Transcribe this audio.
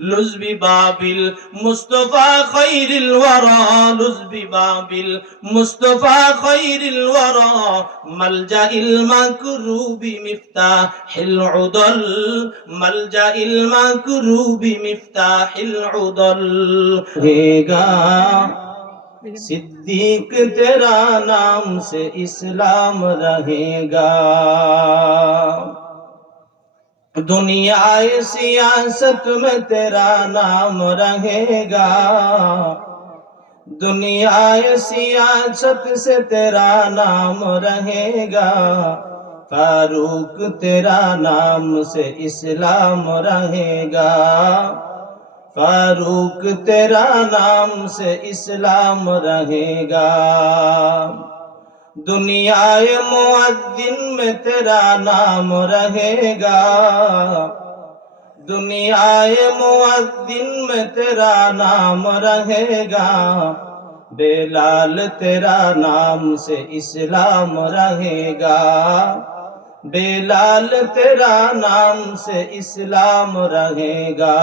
Liz بباب المصطفى خير الورى Liz بباب المصطفى خير الورى ملجأ المكروب مفتاح العضل ملجأ المكروب مفتاح العضل सिद्दीक तेरा नाम से इस्लाम रहेगा दुनियाए सियासत में तेरा नाम रहेगा दुनियाए सियासत से तेरा नाम रहेगा फारूक तेरा नाम से इस्लाम रहेगा फारूक तेरा नाम से इस्लाम रहेगा दुनियाए मुअद्दिन में तेरा नाम रहेगा दुनियाए मुअद्दिन में तेरा नाम रहेगा बेलाल तेरा नाम से इस्लाम रहेगा बेलाल तेरा नाम से इस्लाम रहेगा।